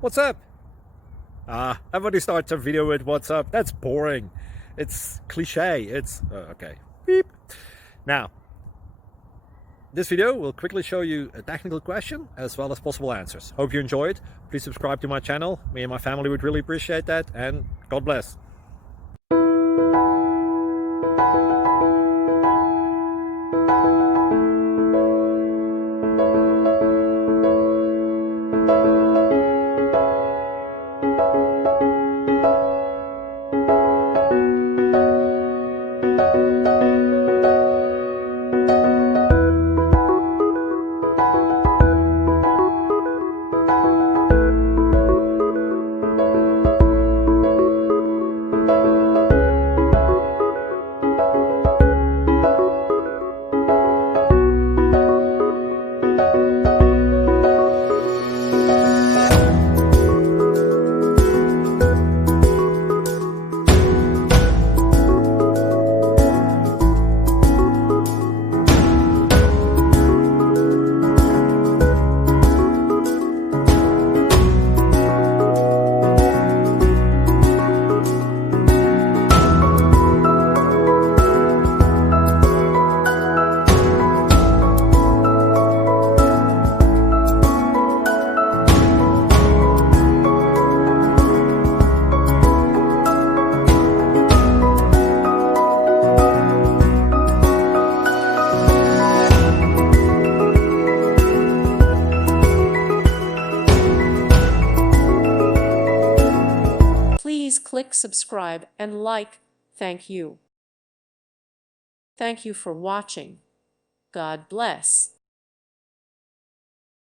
What's up? Everybody starts a video with what's up. That's boring. It's cliche. It's okay. Beep. Now, this video will quickly show you a technical question as well as possible answers. Hope you enjoyed. Please subscribe to my channel. Me and my family would really appreciate that, and God bless. Please click subscribe and like. Thank you. Thank you for watching. God bless.